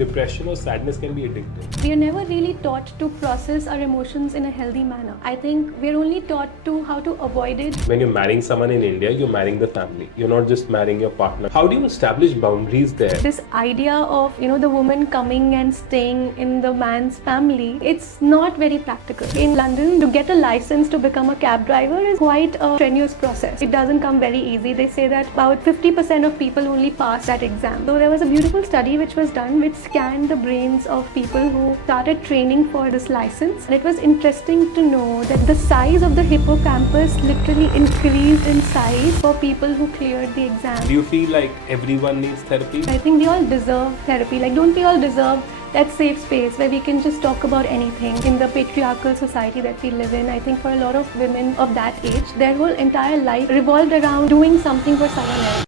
depression or sadness can be addictive. We are never really taught to process our emotions in a healthy manner. I think we're only taught to how to avoid it. When you're marrying someone in India, you're marrying the family. You're not just marrying your partner. How do you establish boundaries there? This idea of, the woman coming and staying in the man's family, it's not very practical. In London, to get a license to become a cab driver is quite a strenuous process. It doesn't come very easy. They say that about 50% of people only pass that exam. So there was a beautiful study which was done which scanned the brains of people who started training for this license. And it was interesting to know that the size of the hippocampus literally increased in size for people who cleared the exam. Do you feel like everyone needs therapy? I think we all deserve therapy. Don't we all deserve that safe space where we can just talk about anything? In the patriarchal society that we live in, I think for a lot of women of that age, their whole entire life revolved around doing something for someone else.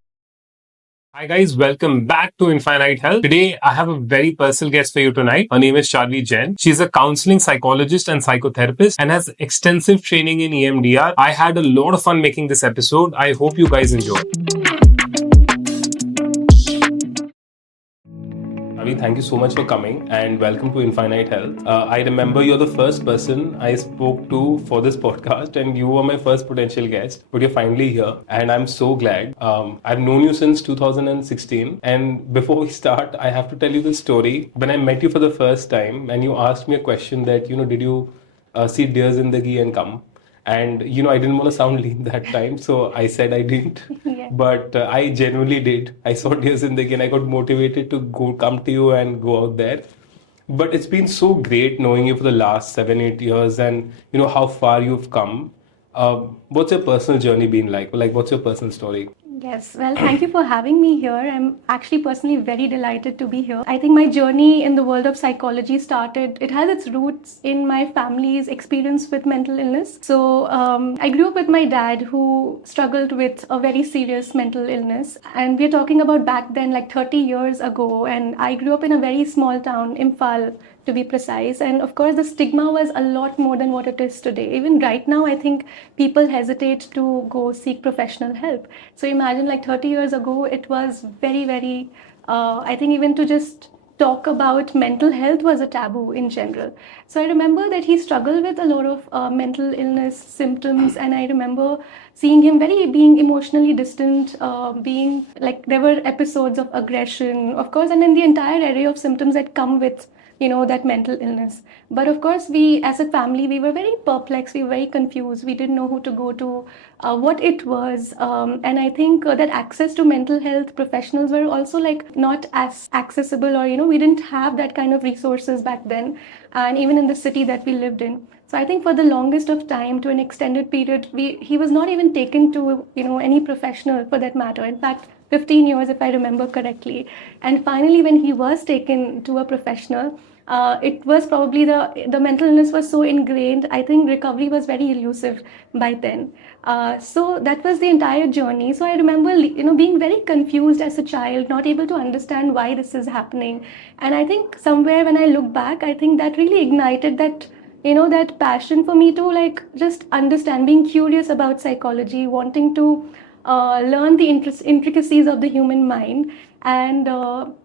Hi guys, welcome back to Infinite Health. Today I have a very personal guest for you tonight. Her name is Charvi Jain. She's a counseling psychologist and psychotherapist and has extensive training in EMDR. I had a lot of fun making this episode. I hope you guys enjoy. Charvi, thank you so much for coming and welcome to Infinite Health. I remember you're the first person I spoke to for this podcast and you were my first potential guest, but you're finally here and I'm so glad. I've known you since 2016 and before we start, I have to tell you the story. When I met you for the first time and you asked me a question that, did you see Dear Zindagi and come? And, I didn't want to sound lean that time, so I said I didn't. Yeah. But I genuinely did. I saw Dear Zindagi and I got motivated to come to you and go out there. But it's been so great knowing you for the last 7-8 years and, how far you've come. What's your personal journey been like? What's your personal story? Yes, well, thank you for having me here. I'm actually personally very delighted to be here. I think my journey in the world of psychology it has its roots in my family's experience with mental illness. So I grew up with my dad who struggled with a very serious mental illness. And we're talking about back then, like 30 years ago. And I grew up in a very small town, Imphal, to be precise. And of course, the stigma was a lot more than what it is today. Even right now, I think people hesitate to go seek professional help. So imagine like 30 years ago, it was very, very, I think even to just talk about mental health was a taboo in general. So I remember that he struggled with a lot of mental illness symptoms, and I remember seeing him being emotionally distant, being like there were episodes of aggression, of course, and then the entire array of symptoms that come with that mental illness. But of course, we as a family, we were very perplexed, we were very confused. We didn't know who to go to, what it was. And I think that access to mental health professionals were also like not as accessible, or, we didn't have that kind of resources back then. And even in the city that we lived in. So I think for the longest of time, to an extended period, he was not even taken to, any professional for that matter. In fact, 15 years, if I remember correctly. And finally, when he was taken to a professional, it was probably the mental illness was so ingrained. I think recovery was very elusive by then. So that was the entire journey. So I remember, being very confused as a child, not able to understand why this is happening. And I think somewhere when I look back, I think that really ignited that, that passion for me to like just understand, being curious about psychology, wanting to learn the intricacies of the human mind. And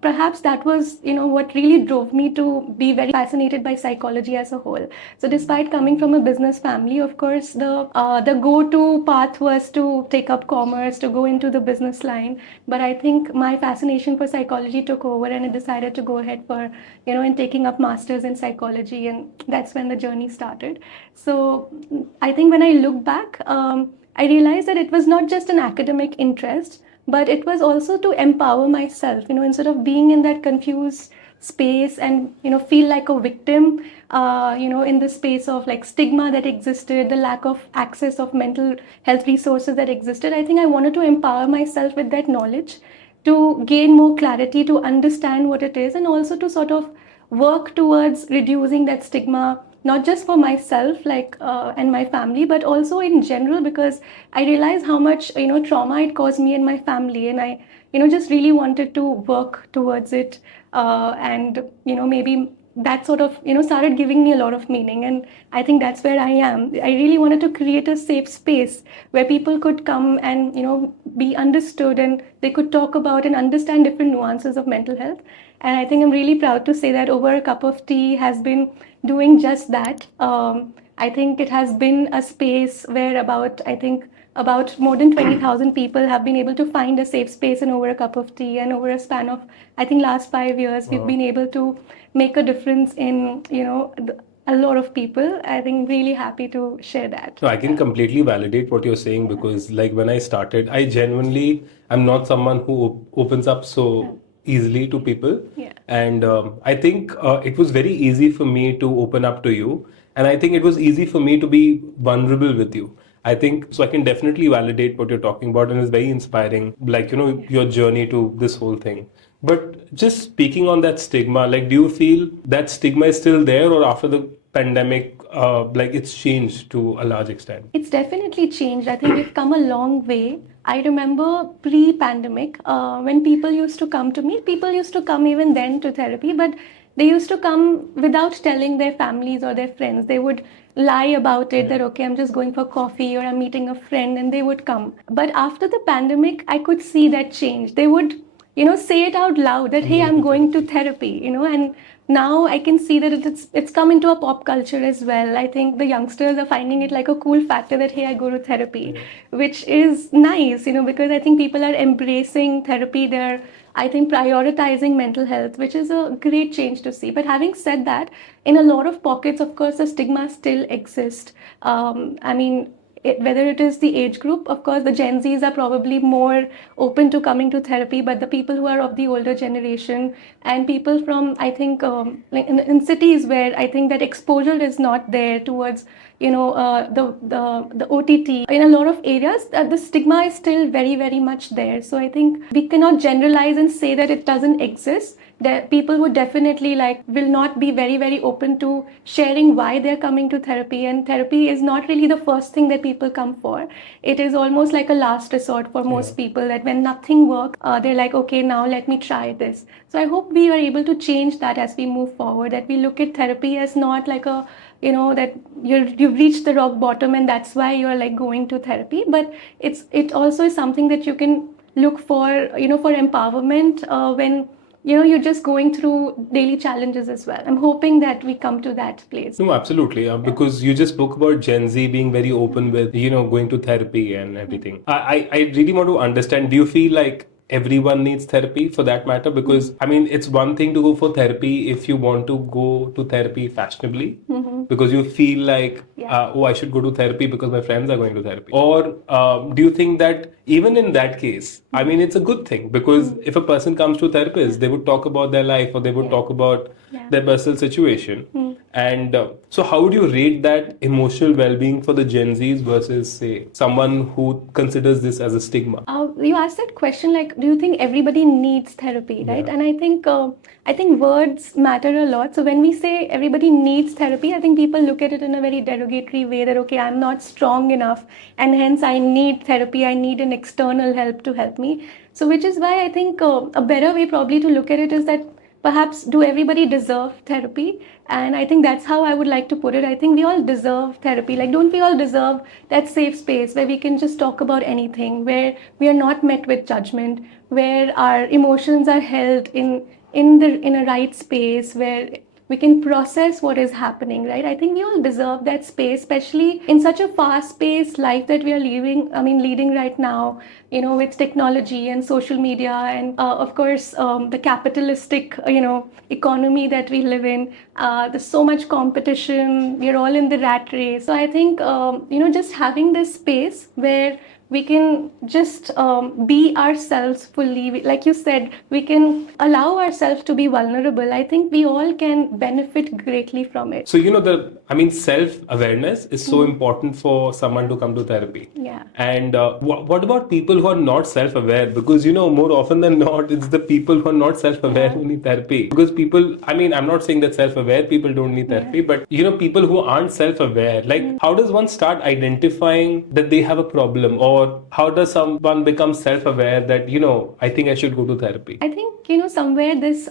perhaps that was, what really drove me to be very fascinated by psychology as a whole. So despite coming from a business family, of course, the go-to path was to take up commerce, to go into the business line. But I think my fascination for psychology took over and I decided to go ahead for, in taking up masters in psychology. And that's when the journey started. So I think when I look back, I realized that it was not just an academic interest, but it was also to empower myself, instead of being in that confused space and, feel like a victim, in the space of like stigma that existed, the lack of access of mental health resources that existed. I think I wanted to empower myself with that knowledge to gain more clarity, to understand what it is, and also to sort of work towards reducing that stigma, not just for myself and my family, but also in general, because I realized how much trauma it caused me and my family, and I just really wanted to work towards it, and maybe that sort of started giving me a lot of meaning. And I think that's where I am. I really wanted to create a safe space where people could come and be understood, and they could talk about and understand different nuances of mental health. And I think I'm really proud to say that Over a Cup of Tea has been doing just that. I think it has been a space where about more than 20,000 people have been able to find a safe space in Over a Cup of Tea. And over a span of, I think, last 5 years, we've been able to make a difference in, a lot of people. I think really happy to share that. No, I can completely validate what you're saying because, like, when I started, I genuinely am not someone who opens up so easily to people. Yeah. And I think it was very easy for me to open up to you. And I think it was easy for me to be vulnerable with you. I think so. I can definitely validate what you're talking about, and it's very inspiring, like, your journey to this whole thing. But just speaking on that stigma, like, do you feel that stigma is still there, or after the pandemic, like, it's changed to a large extent? It's definitely changed. I think we've come a long way. I remember pre-pandemic, when people used to come to me, people used to come even then to therapy, but they used to come without telling their families or their friends. They would lie about it that, okay, I'm just going for coffee or I'm meeting a friend, and they would come. But after the pandemic, I could see that change. They would, say it out loud that, hey, I'm going to therapy, and now I can see that it's come into a pop culture as well. I think the youngsters are finding it like a cool factor that, hey, I go to therapy, which is nice, because I think people are embracing therapy. They're, I think, prioritizing mental health, which is a great change to see. But having said that, in a lot of pockets, of course, the stigma still exists. Whether it is the age group, of course, the Gen Zs are probably more open to coming to therapy, but the people who are of the older generation and people from, I think, like in cities where I think that exposure is not there towards, the OTT. In a lot of areas, the stigma is still very, very much there. So I think we cannot generalize and say that it doesn't exist. That people who definitely will not be very, very open to sharing why they're coming to therapy. And therapy is not really the first thing that people come for. It is almost like a last resort for most people, that when nothing works, they're like, okay, now let me try this. So I hope we are able to change that as we move forward, that we look at therapy as not like a, that you've reached the rock bottom and that's why you're going to therapy. But it also is something that you can look for, for empowerment when you're just going through daily challenges as well. I'm hoping that we come to that place. No, absolutely. Because you just spoke about Gen Z being very open with, going to therapy and everything. I really want to understand, do you feel like everyone needs therapy for that matter? Because, it's one thing to go for therapy if you want to go to therapy fashionably, because you feel like, I should go to therapy because my friends are going to therapy. Or do you think that even in that case, it's a good thing, because if a person comes to a therapist, they would talk about their life, or they would talk about their personal situation. And so how would you rate that emotional well-being for the Gen Zs versus, say, someone who considers this as a stigma? You asked that question, do you think everybody needs therapy, right? And I think words matter a lot. So when we say everybody needs therapy, I think people look at it in a very derogatory way, that, okay, I'm not strong enough and hence I need therapy, I need an external help to help me. So which is why I think a better way probably to look at it is that perhaps, do everybody deserve therapy? And I think that's how I would like to put it. I think we all deserve therapy. Don't we all deserve that safe space where we can just talk about anything, where we are not met with judgment, where our emotions are held in a right space, where we can process what is happening, right? I think we all deserve that space, especially in such a fast-paced life that we are leading right now, with technology and social media and, of course, the capitalistic, economy that we live in. There's so much competition. We're all in the rat race. So I think, just having this space where we can just be ourselves fully. Like you said, we can allow ourselves to be vulnerable. I think we all can benefit greatly from it. So, self-awareness is so important for someone to come to therapy. Yeah. And what about people who are not self-aware? Because, more often than not, it's the people who are not self-aware who need therapy. Because people, I'm not saying that self-aware people don't need therapy, but, people who aren't self-aware, how does one start identifying that they have a problem? Or or how does someone become self-aware that, I think I should go to therapy? I think, somewhere this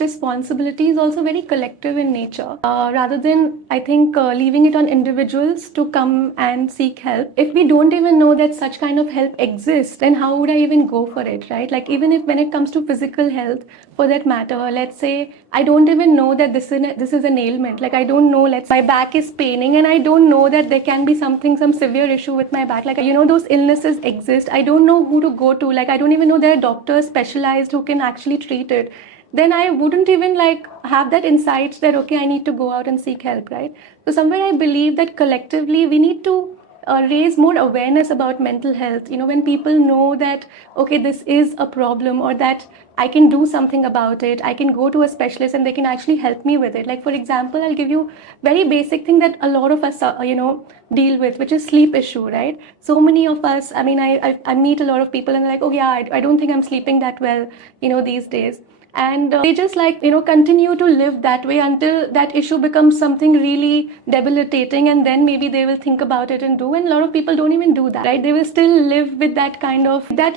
responsibility is also very collective in nature. Rather than, I think, leaving it on individuals to come and seek help. If we don't even know that such kind of help exists, then how would I even go for it, right? Like, even if when it comes to physical health, for that matter, let's say I don't even know that this is an ailment. Like, I don't know, my back is paining and I don't know that there can be some severe issue with my back. Like, those illnesses exist. I don't know who to go to. Like, I don't even know there are doctors specialized who can actually treat it. Then I wouldn't even have that insight that, okay, I need to go out and seek help, right? So somewhere I believe that collectively we need to raise more awareness about mental health. When people know that, okay, this is a problem, or that I can do something about it, I can go to a specialist and they can actually help me with it. Like, for example, I'll give you very basic thing that a lot of us deal with, which is sleep issue, right? So many of us, I mean, I meet a lot of people and they're like, oh yeah, I don't think I'm sleeping that well, these days. And they just continue to live that way until that issue becomes something really debilitating, and then maybe they will think about it and do. And a lot of people don't even do that, right? They will still live with that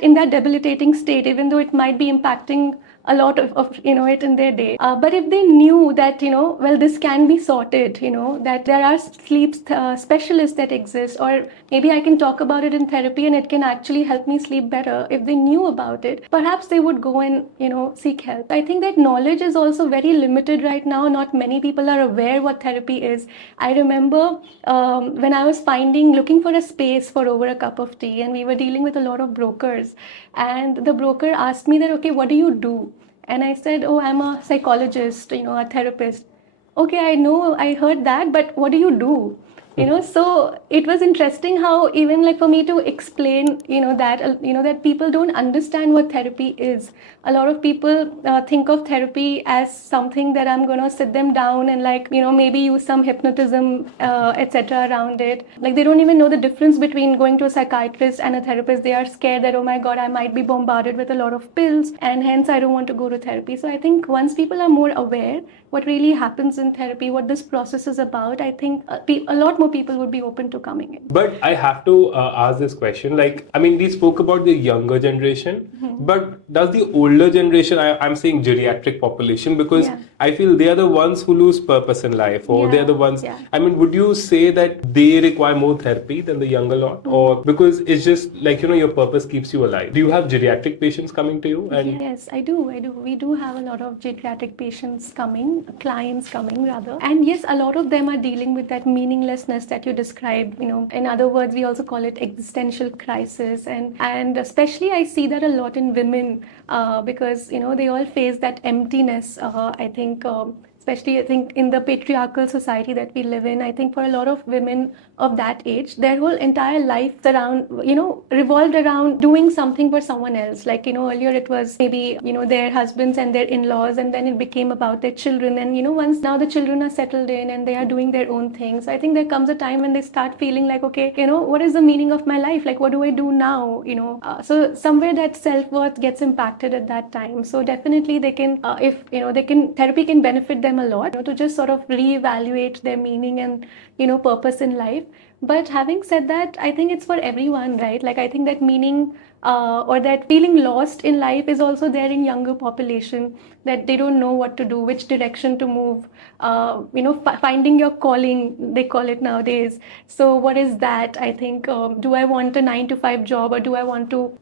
in that debilitating state, even though it might be impacting a lot of it in their day. But if they knew that, well, this can be sorted, that there are sleep specialists that exist, or maybe I can talk about it in therapy and it can actually help me sleep better. If they knew about it, perhaps they would go and, seek help. I think that knowledge is also very limited right now. Not many people are aware what therapy is. I remember when I was looking for a space for over a cup of tea, and we were dealing with a lot of brokers, and the broker asked me that, okay, what do you do? And I said, oh, I'm a psychologist, a therapist. Okay, I know, I heard that, but what do you do? So it was interesting how even for me to explain, that people don't understand what therapy is. A lot of people think of therapy as something that I'm going to sit them down and maybe use some hypnotism, etc. around it. Like, they don't even know the difference between going to a psychiatrist and a therapist. They are scared that, oh my God, I might be bombarded with a lot of pills, and hence I don't want to go to therapy. So I think once people are more aware what really happens in therapy, what this process is about, I think a lot more people would be open to coming in. But I have to ask this question. We spoke about the younger generation, but does the older generation, I'm saying geriatric population, because I feel they are the ones who lose purpose in life, or they are the ones, would you say that they require more therapy than the younger lot? Or because it's just your purpose keeps you alive? Do you have geriatric patients coming to you? And yes, I do. We do have a lot of geriatric patients coming, clients coming rather. And yes, a lot of them are dealing with that meaninglessness that you described. In other words, we also call it existential crisis. And especially I see that a lot in women because, they all face that emptiness, I think, especially I think in the patriarchal society that we live in. I think for a lot of women of that age, their whole entire life revolved around doing something for someone else. Earlier it was maybe, their husbands and their in-laws, and then it became about their children. And, once now the children are settled in and they are doing their own things, I think there comes a time when they start feeling like, okay, what is the meaning of my life? Like, what do I do now? So somewhere that self-worth gets impacted at that time. So definitely they can, therapy can benefit them a lot, to just sort of reevaluate their meaning and, purpose in life. But having said that, I think it's for everyone, right? I think that meaning or that feeling lost in life is also there in younger population, that they don't know what to do, which direction to move, finding your calling, they call it nowadays. So what is that? I think, do I want a 9-to-5 job, or do I want to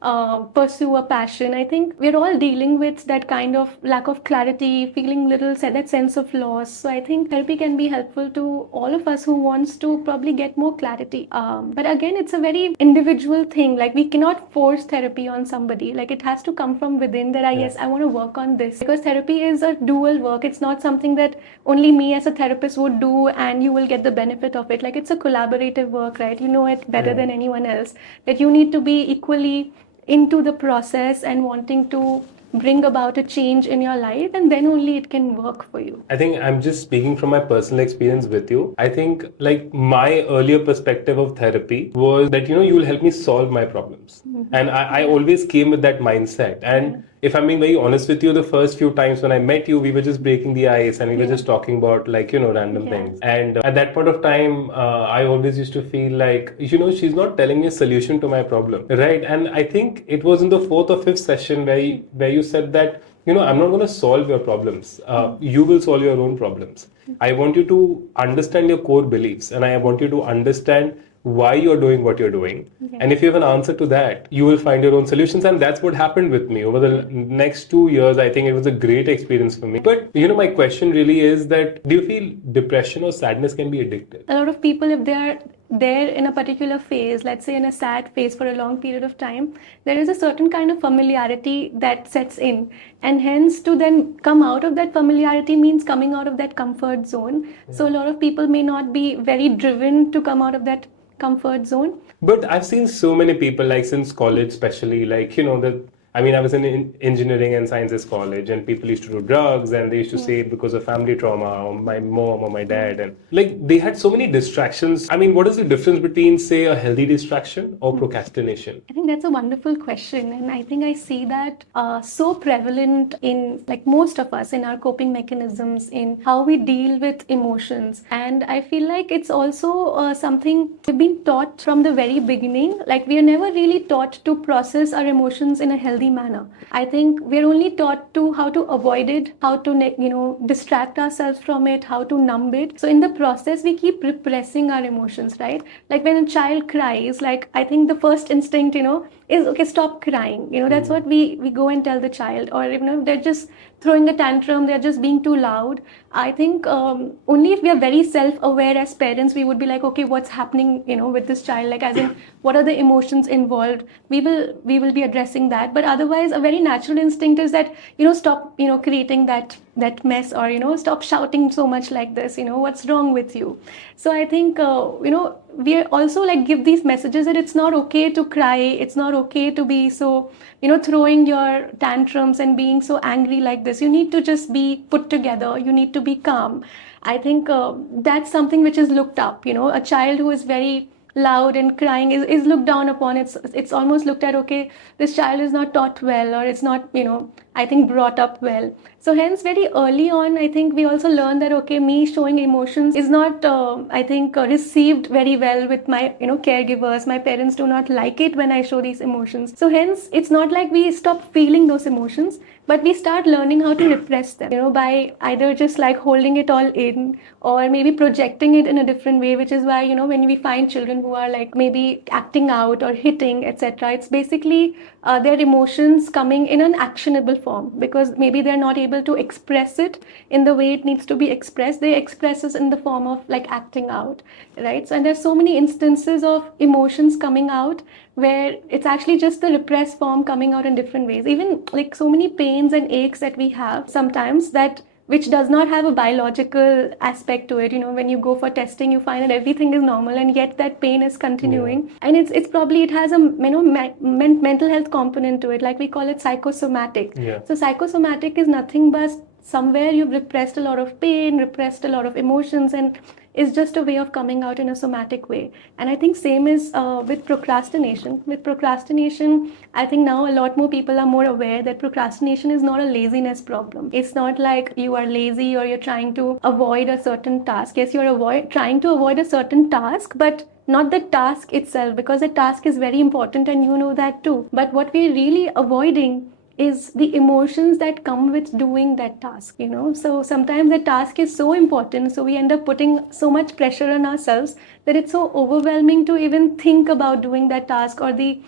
pursue a passion? I think we're all dealing with that kind of lack of clarity, feeling that sense of loss. So I think therapy can be helpful to all of us who wants to probably get more clarity. But again, it's a very individual thing. We cannot force therapy on somebody. It has to come from within that, yes, I want to work on this. Because therapy is a dual work. It's not something that only me as a therapist would do and you will get the benefit of it. It's a collaborative work, right? You know it better than anyone else, that you need to be equally into the process and wanting to bring about a change in your life, and then only it can work for you. I think I'm just speaking from my personal experience with you. I think my earlier perspective of therapy was that, you will help me solve my problems. And I always came with that mindset. And if I'm being very honest with you, the first few times when I met you, we were just breaking the ice and we were just talking about like, random things. And at that point of time, I always used to feel like, she's not telling me a solution to my problem, right? And I think it was in the fourth or fifth session where you said that, I'm not going to solve your problems. You will solve your own problems. I want you to understand your core beliefs and I want you to understand why you're doing what you're doing. Yeah. And if you have an answer to that, you will find your own solutions. And that's what happened with me. Over the next 2 years, I think it was a great experience for me. But, my question really is that, do you feel depression or sadness can be addictive? A lot of people, if they are there in a particular phase, let's say in a sad phase for a long period of time, there is a certain kind of familiarity that sets in. And hence to then come out of that familiarity means coming out of that comfort zone. Yeah. So a lot of people may not be very driven to come out of that comfort zone. But I've seen so many people, like since college especially, like, I was in engineering and sciences college and people used to do drugs and they used to say it because of family trauma or my mom or my dad. And like they had so many distractions. What is the difference between, say, a healthy distraction or procrastination? I think that's a wonderful question. And I think I see that so prevalent in like most of us in our coping mechanisms, in how we deal with emotions. And I feel like it's also something we've been taught from the very beginning. Like we are never really taught to process our emotions in a healthy manner. I think we're only taught to how to avoid it, how to distract ourselves from it, how to numb it. So in the process, we keep repressing our emotions, right? Like when a child cries, like I think the first instinct, is okay, stop crying. That's what we go and tell the child. Or they're just throwing a tantrum, they're just being too loud. I think only if we are very self-aware as parents, we would be like, okay, what's happening, with this child? Like as in, what are the emotions involved? We will be addressing that. But otherwise, a very natural instinct is that, stop, creating that mess, or, stop shouting so much like this, what's wrong with you? So I think, we are also like give these messages that it's not okay to cry. It's not okay to be so, throwing your tantrums and being so angry like this. You need to just be put together. You need to be calm. I think that's something which is looked up, a child who is very loud and crying is looked down upon. It's almost looked at, okay, this child is not taught well, or it's not, I think brought up well. So hence very early on, I think we also learn that, okay, me showing emotions is not, I think received very well with my, caregivers. My parents do not like it when I show these emotions. So hence it's not like we stop feeling those emotions, but we start learning how to repress them, by either just like holding it all in or maybe projecting it in a different way, which is why, when we find children who are like maybe acting out or hitting, etc., it's basically their emotions coming in an actionable form, because maybe they're not able to express it in the way it needs to be expressed. They express it in the form of like acting out, right? So, and there's so many instances of emotions coming out where it's actually just the repressed form coming out in different ways. Even like so many pains and aches that we have sometimes that which does not have a biological aspect to it. When you go for testing, you find that everything is normal and yet that pain is continuing. Yeah. And it's probably, it has a mental health component to it, like we call it psychosomatic. Yeah. So psychosomatic is nothing but somewhere you've repressed a lot of pain, repressed a lot of emotions, and is just a way of coming out in a somatic way. And I think same is with procrastination. With procrastination, I think now a lot more people are more aware that procrastination is not a laziness problem. It's not like you are lazy or you're trying to avoid a certain task. Yes, you're trying to avoid a certain task, but not the task itself, because the task is very important and you know that too. But what we're really avoiding is the emotions that come with doing that task, So sometimes the task is so important, so we end up putting so much pressure on ourselves that it's so overwhelming to even think about doing that task or the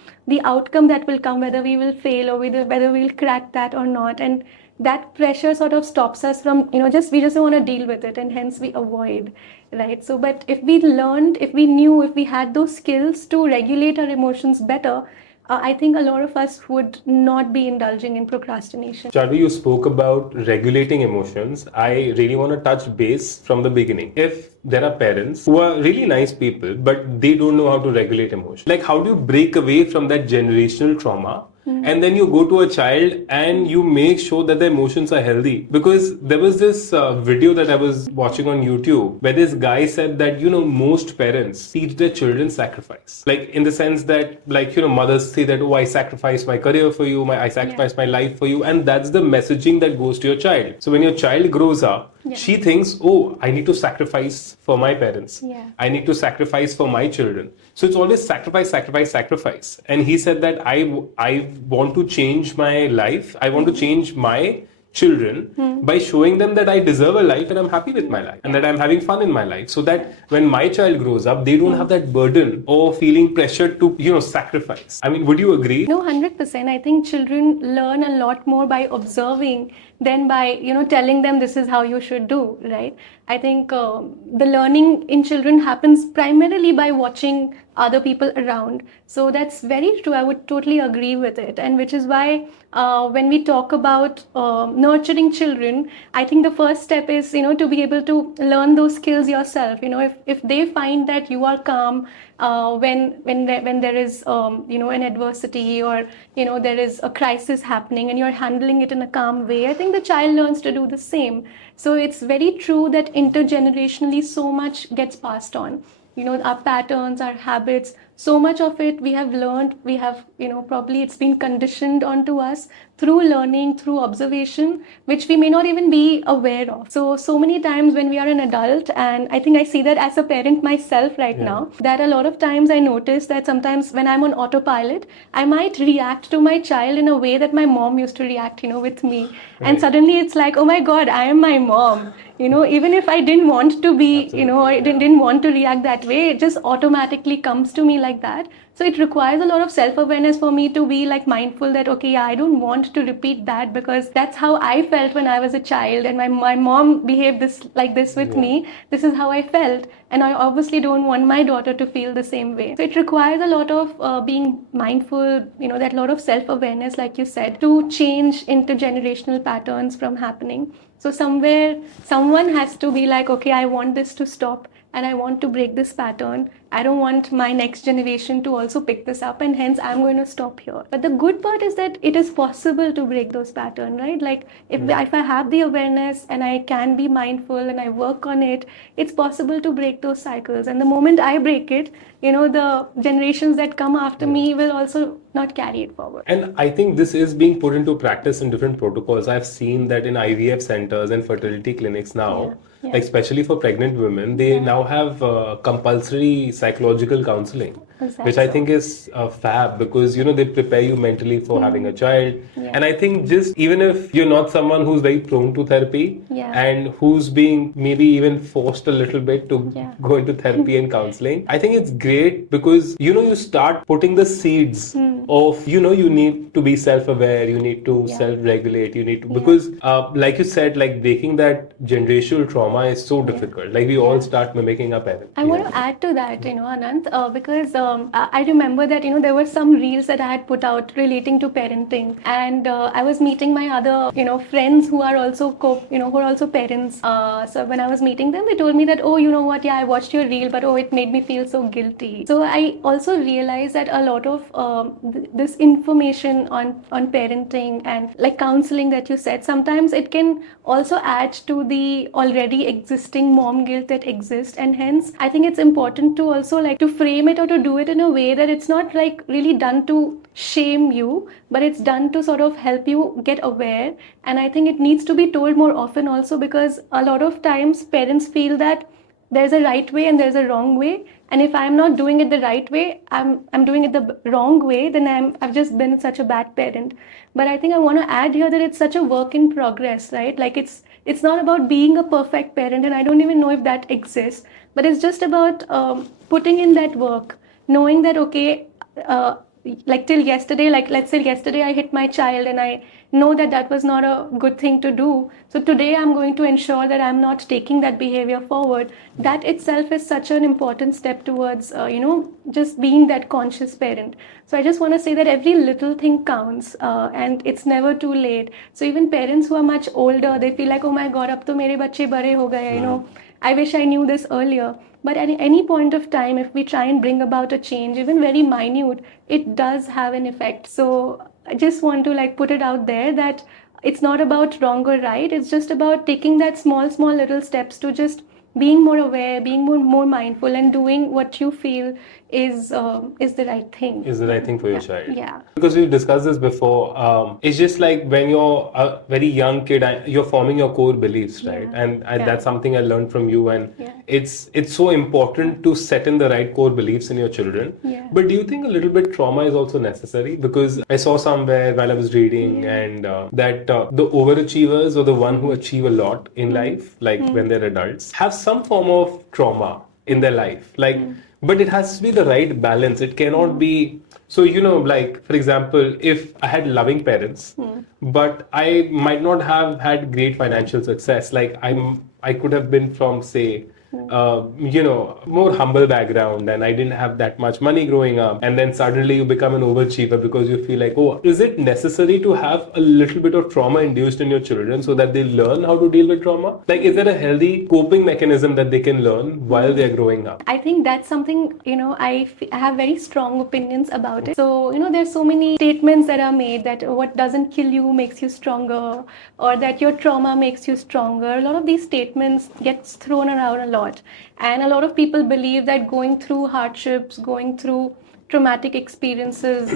outcome that will come, whether we will fail or whether we'll crack that or not. And that pressure sort of stops us from, we just don't want to deal with it, and hence we avoid, right? So, but if we had those skills to regulate our emotions better, I think a lot of us would not be indulging in procrastination. Charvi, you spoke about regulating emotions. I really want to touch base from the beginning. If there are parents who are really nice people, but they don't know how to regulate emotions, like how do you break away from that generational trauma and then you go to a child and you make sure that the emotions are healthy. Because there was this video that I was watching on YouTube where this guy said that, most parents teach their children sacrifice. Like, in the sense that, like, mothers say that, oh, I sacrificed my career for you, I sacrificed my life for you. And that's the messaging that goes to your child. So when your child grows up, she thinks, oh, I need to sacrifice for my parents. I need to sacrifice for my children. So it's always sacrifice, sacrifice, sacrifice. And he said that I want to change my life. I want to change my children by showing them that I deserve a life and I'm happy with my life and that I'm having fun in my life, so that when my child grows up, they don't have that burden of feeling pressured to, sacrifice. I mean, would you agree? No, 100%. I think children learn a lot more by observing than by, telling them this is how you should do, right? I think the learning in children happens primarily by watching other people around. So that's very true. I would totally agree with it. And which is why when we talk about nurturing children, I think the first step is, to be able to learn those skills yourself. If they find that you are calm when there is, an adversity or, there is a crisis happening and you're handling it in a calm way, I think the child learns to do the same. So it's very true that intergenerationally so much gets passed on. Our patterns, our habits, so much of it we have learned, we have, probably it's been conditioned onto us through learning, through observation, which we may not even be aware of. So many times when we are an adult, and I think I see that as a parent myself right now, that a lot of times I notice that sometimes when I'm on autopilot, I might react to my child in a way that my mom used to react, with me. Right. And suddenly it's like, oh my God, I am my mom. Even if I didn't want to be, or I didn't want to react that way, it just automatically comes to me like that. So it requires a lot of self-awareness for me to be like mindful that, okay, I don't want to repeat that because that's how I felt when I was a child and my mom behaved like this with me. This is how I felt. And I obviously don't want my daughter to feel the same way. So it requires a lot of being mindful, that lot of self-awareness, like you said, to change intergenerational patterns from happening. So somewhere, someone has to be like, okay, I want this to stop and I want to break this pattern. I don't want my next generation to also pick this up, and hence I'm going to stop here. But the good part is that it is possible to break those patterns, right? Like if I have the awareness and I can be mindful and I work on it, it's possible to break those cycles. And the moment I break it, the generations that come after me will also not carry it forward. And I think this is being put into practice in different protocols. I've seen that in IVF centers and fertility clinics now, like especially for pregnant women, they now have compulsory psychological counseling, which I think is fab because, they prepare you mentally for having a child. And I think just even if you're not someone who's very prone to therapy and who's being maybe even forced a little bit to go into therapy and counseling, I think it's great because, you start putting the seeds of, you need to be self-aware, you need to self-regulate, you need to, because like you said, like breaking that generational trauma is so difficult. Like we all start mimicking our parents. I want to add to that, Anant, because I remember that, there were some reels that I had put out relating to parenting, and I was meeting my other, friends who are also who are also parents. So when I was meeting them, they told me that, oh, you know what, I watched your reel, but it made me feel so guilty. So I also realized that a lot of this information on parenting and like counseling that you said, sometimes it can also add to the already existing mom guilt that exists, and hence I think it's important to also like to frame it or to do it in a way that it's not like really done to shame you, but it's done to sort of help you get aware. And I think it needs to be told more often also, because a lot of times parents feel that there's a right way and there's a wrong way, and if I'm not doing it the right way, I'm doing it the wrong way, then I've just been such a bad parent. But I think I want to add here that it's such a work in progress, right? Like it's not about being a perfect parent, and I don't even know if that exists, but it's just about putting in that work, knowing that, okay, like till yesterday, like let's say yesterday I hit my child and I know that that was not a good thing to do. So today I'm going to ensure that I'm not taking that behavior forward. That itself is such an important step towards, just being that conscious parent. So I just want to say that every little thing counts, and it's never too late. So even parents who are much older, they feel like, oh my God, ab to mere bacche bade ho gaye, I wish I knew this earlier. But at any point of time, if we try and bring about a change, even very minute, it does have an effect. So I just want to like put it out there that it's not about wrong or right. It's just about taking that small little steps to just being more aware, being more mindful, and doing what you feel is the right thing. Is the right thing for your Yeah. child. Yeah. Because we've discussed this before. It's just like when you're a very young kid, you're forming your core beliefs, right? Yeah. And Yeah. that's something I learned from you. And Yeah. it's so important to set in the right core beliefs in your children. Yeah. But do you think a little bit trauma is also necessary? Because I saw somewhere while I was reading and that the overachievers or the one who achieve a lot in life, like when they're adults, have some form of trauma in their life. Like, but it has to be the right balance. It cannot be. So, like, for example, if I had loving parents, but I might not have had great financial success, like I could have been from, say, more humble background, and I didn't have that much money growing up, and then suddenly you become an overachiever because you feel like, oh, is it necessary to have a little bit of trauma induced in your children so that they learn how to deal with trauma? Like, is there a healthy coping mechanism that they can learn while they're growing up? I think that's something, I have very strong opinions about it. So, there's so many statements that are made that what doesn't kill you makes you stronger, or that your trauma makes you stronger. A lot of these statements gets thrown around a lot. And a lot of people believe that going through hardships, going through traumatic experiences,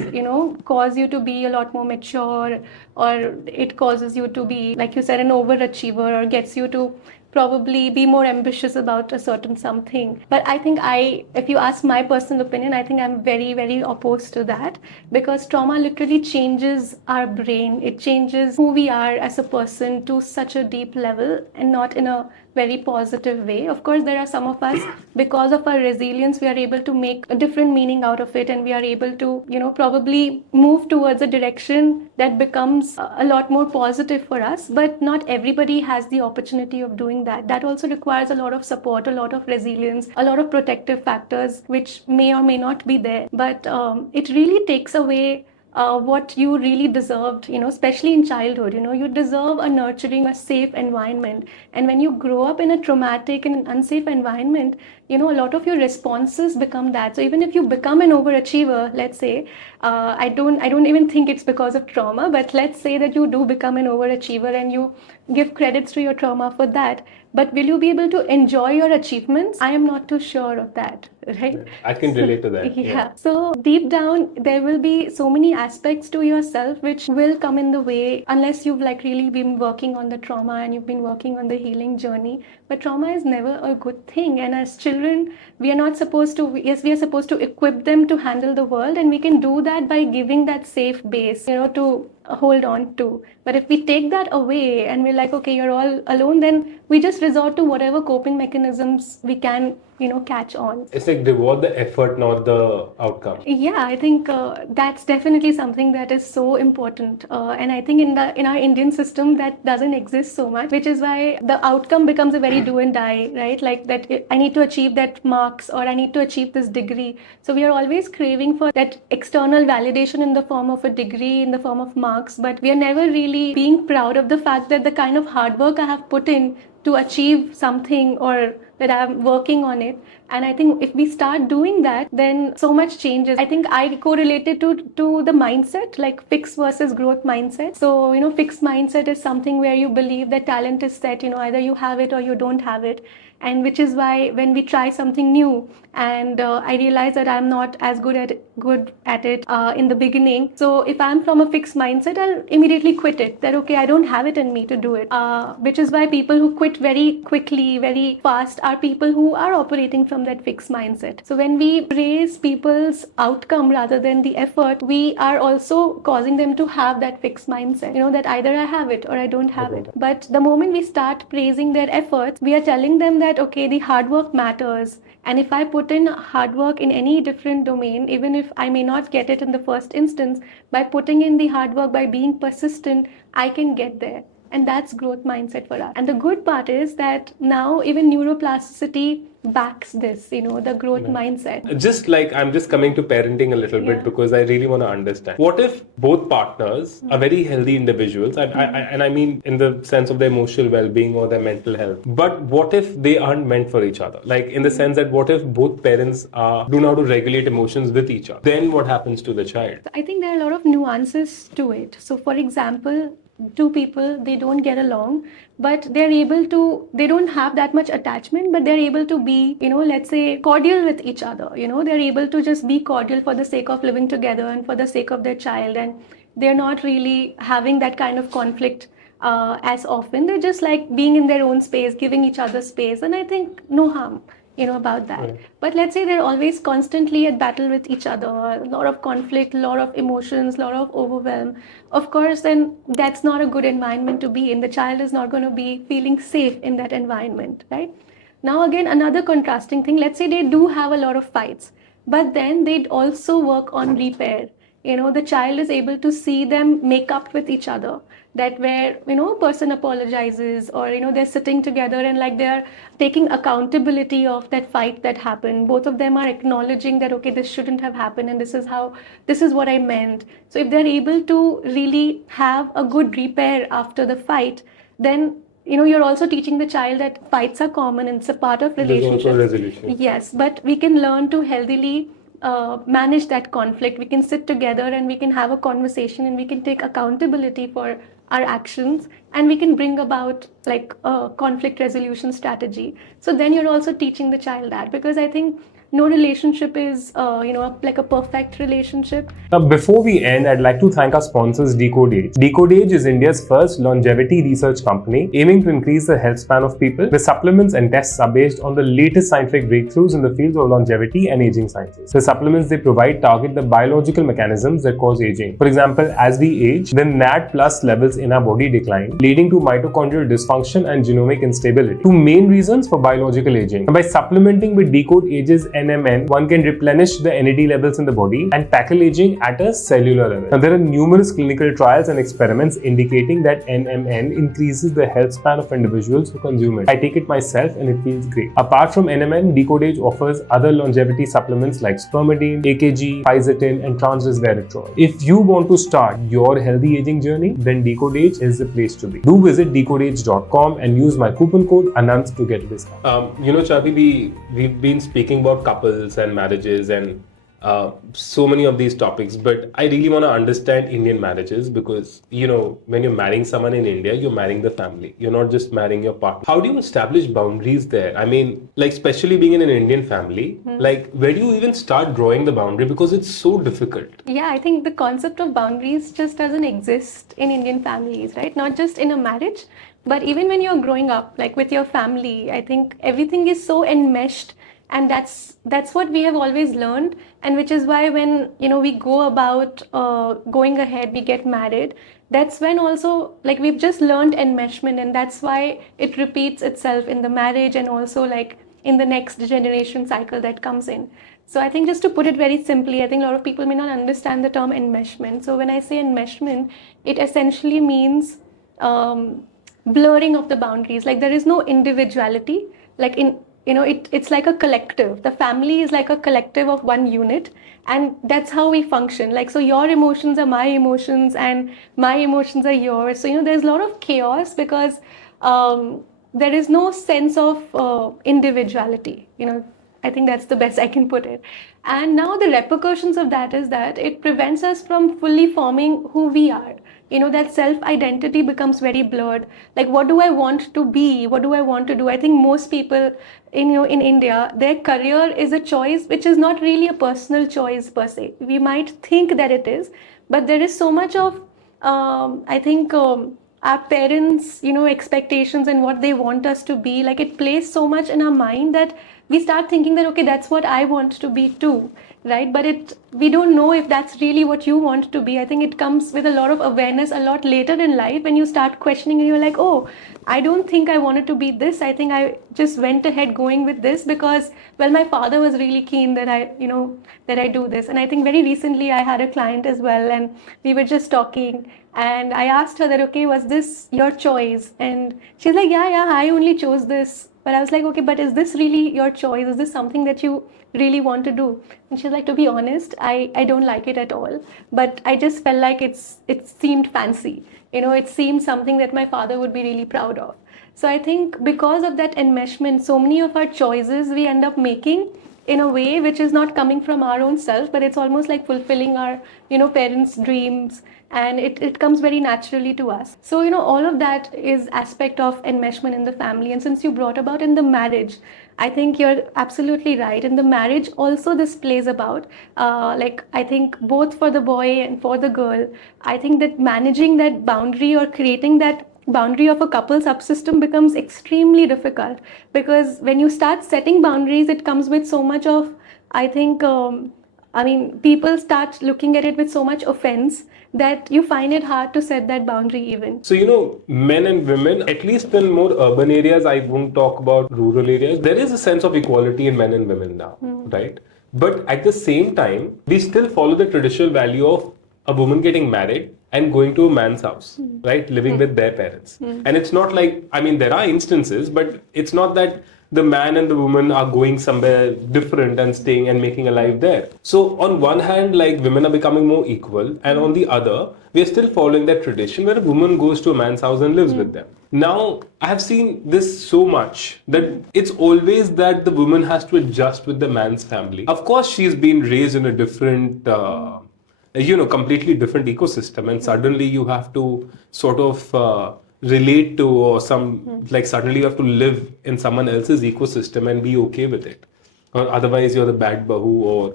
cause you to be a lot more mature, or it causes you to be, like you said, an overachiever, or gets you to probably be more ambitious about a certain something. But I think if you ask my personal opinion, I think I'm very, very opposed to that, because trauma literally changes our brain. It changes who we are as a person to such a deep level, and not in a very positive way. Of course, there are some of us, because of our resilience, we are able to make a different meaning out of it, and we are able to, probably move towards a direction that becomes a lot more positive for us. But not everybody has the opportunity of doing that. That also requires a lot of support, a lot of resilience, a lot of protective factors, which may or may not be there. But it really takes away what you really deserved, especially in childhood. You deserve a nurturing, a safe environment. And when you grow up in a traumatic and unsafe environment, a lot of your responses become that. So even if you become an overachiever, let's say, I don't even think it's because of trauma, but let's say that you do become an overachiever and you give credits to your trauma for that. But will you be able to enjoy your achievements? I am not too sure of that, right? I can relate to that. Yeah. So deep down, there will be so many aspects to yourself which will come in the way unless you've really been working on the trauma and you've been working on the healing journey. But trauma is never a good thing. And as children, we are not supposed to, we are supposed to equip them to handle the world. And we can do that by giving that safe base, to hold on to. But if we take that away and we're like, okay, you're all alone, then we just resort to whatever coping mechanisms we can, catch on. It's like reward the effort, not the outcome. Yeah, I think that's definitely something that is so important. And I think in our Indian system, that doesn't exist so much, which is why the outcome becomes a very do and die, right? Like that I need to achieve that marks, or I need to achieve this degree. So we are always craving for that external validation in the form of a degree, in the form of marks, but we are never really being proud of the fact that the kind of hard work I have put in to achieve something, or that I'm working on it. And I think if we start doing that, then so much changes. I think I correlated to the mindset, like fixed versus growth mindset. So, fixed mindset is something where you believe that talent is set, either you have it or you don't have it. And which is why when we try something new, and I realize that I'm not as good at it in the beginning. So if I'm from a fixed mindset, I'll immediately quit it. That okay, I don't have it in me to do it. Which is why people who quit very quickly, very fast, are people who are operating from that fixed mindset. So when we praise people's outcome rather than the effort, we are also causing them to have that fixed mindset. That either I have it or I don't have it. But the moment we start praising their efforts, we are telling them that okay, the hard work matters. And if I put in hard work in any different domain, even if I may not get it in the first instance, by putting in the hard work, by being persistent, I can get there. And that's growth mindset for us. And the good part is that now even neuroplasticity backs this, the growth mindset. Just like I'm just coming to parenting a little bit because I really want to understand. What if both partners are very healthy individuals, and I mean in the sense of their emotional well-being or their mental health, but what if they aren't meant for each other? Like in the sense that what if both parents do know how to regulate emotions with each other? Then what happens to the child? I think there are a lot of nuances to it. So for example, two people, they don't get along, but they don't have that much attachment, but they're able to be, let's say cordial with each other. They're able to just be cordial for the sake of living together and for the sake of their child, and they're not really having that kind of conflict as often. They're just like being in their own space, giving each other space, and I think no harm about that. Right. But let's say they're always constantly at battle with each other, a lot of conflict, a lot of emotions, a lot of overwhelm. Of course, then that's not a good environment to be in. The child is not going to be feeling safe in that environment, right? Now, again, another contrasting thing, let's say they do have a lot of fights, but then they'd also work on repair. The child is able to see them make up with each other. That where, a person apologizes or, they're sitting together and like they're taking accountability of that fight that happened. Both of them are acknowledging that, okay, this shouldn't have happened and this is what I meant. So if they're able to really have a good repair after the fight, then you're also teaching the child that fights are common and it's a part of relationship. There's also resolution. Yes, but we can learn to healthily manage that conflict. We can sit together and we can have a conversation and we can take accountability for our actions, and we can bring about like a conflict resolution strategy. So then you're also teaching the child that, because I think no relationship is like a perfect relationship. Now, before we end, I'd like to thank our sponsors Decode Age. Decode Age is India's first longevity research company aiming to increase the health span of people. The supplements and tests are based on the latest scientific breakthroughs in the fields of longevity and aging sciences. The supplements they provide target the biological mechanisms that cause aging. For example, as we age, the NAD plus levels in our body decline, leading to mitochondrial dysfunction and genomic instability. Two main reasons for biological aging. And by supplementing with Decode Age's NMN, one can replenish the NAD levels in the body and tackle aging at a cellular level. Now, there are numerous clinical trials and experiments indicating that NMN increases the health span of individuals who consume it. I take it myself and it feels great. Apart from NMN, Decode Age offers other longevity supplements like spermidine, AKG, fisetin, and transresveratrol. If you want to start your healthy aging journey, then Decode Age is the place to be. Do visit decodeage.com and use my coupon code Anant to get a discount. Charvi, we've been speaking about couples and marriages and so many of these topics, but I really want to understand Indian marriages because, when you're marrying someone in India, you're marrying the family. You're not just marrying your partner. How do you establish boundaries there? I mean, like, especially being in an Indian family, like, where do you even start drawing the boundary? Because it's so difficult. Yeah, I think the concept of boundaries just doesn't exist in Indian families, right? Not just in a marriage, but even when you're growing up, like with your family, I think everything is so enmeshed. And that's what we have always learned, and which is why when we go about going ahead, we get married. That's when also like we've just learned enmeshment, and that's why it repeats itself in the marriage and also like in the next generation cycle that comes in. So I think just to put it very simply, I think a lot of people may not understand the term enmeshment. So when I say enmeshment, it essentially means blurring of the boundaries. Like there is no individuality, like it's like a collective. The family is like a collective of one unit, and that's how we function. Like, so your emotions are my emotions and my emotions are yours. So, there's a lot of chaos because there is no sense of individuality. I think that's the best I can put it. And now the repercussions of that is that it prevents us from fully forming who we are. That self-identity becomes very blurred. Like, what do I want to be? What do I want to do? I think most people in India, their career is a choice, which is not really a personal choice per se. We might think that it is, but there is so much of, I think, our parents, expectations and what they want us to be. Like, it plays so much in our mind that we start thinking that, okay, that's what I want to be too. Right? But we don't know if that's really what you want to be. I think it comes with a lot of awareness a lot later in life when you start questioning and you're like, oh, I don't think I wanted to be this. I think I just went ahead going with this because, well, my father was really keen that I do this. And I think very recently I had a client as well, and we were just talking And I asked her that, okay, was this your choice? And she's like, yeah, I only chose this. But I was like, okay, but is this really your choice? Is this something that you really want to do? And she's like, to be honest, I don't like it at all. But I just felt like it seemed fancy. It seemed something that my father would be really proud of. So I think because of that enmeshment, so many of our choices we end up making in a way which is not coming from our own self, but it's almost like fulfilling our, parents' dreams, and it comes very naturally to us. So, all of that is aspect of enmeshment in the family. And since you brought about in the marriage, I think you're absolutely right. In the marriage, also this plays about, like I think both for the boy and for the girl, I think that managing that boundary or creating that boundary of a couple subsystem becomes extremely difficult, because when you start setting boundaries, it comes with so much of, I think, people start looking at it with so much offense that you find it hard to set that boundary even. So, men and women, at least in more urban areas, I won't talk about rural areas, there is a sense of equality in men and women now, right? But at the same time, we still follow the traditional value of a woman getting married and going to a man's house, right? Living with their parents. And it's not like, there are instances, but it's not that the man and the woman are going somewhere different and staying and making a life there. So on one hand, like women are becoming more equal, and on the other, we are still following that tradition where a woman goes to a man's house and lives with them. Now, I have seen this so much that it's always that the woman has to adjust with the man's family. Of course, she's been raised in a different completely different ecosystem, and suddenly you have to sort of relate to, or like suddenly you have to live in someone else's ecosystem and be okay with it, or otherwise you're the bad bahu, or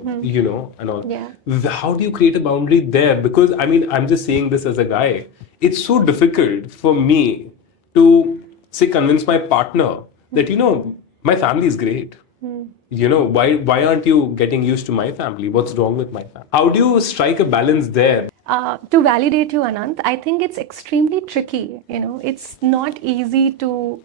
and all. Yeah. How do you create a boundary there? Because I'm just saying this as a guy, it's so difficult for me to say convince my partner that my family is great. Why aren't you getting used to my family? What's wrong with my family? How do you strike a balance there? To validate you, Anant, I think it's extremely tricky. It's not easy to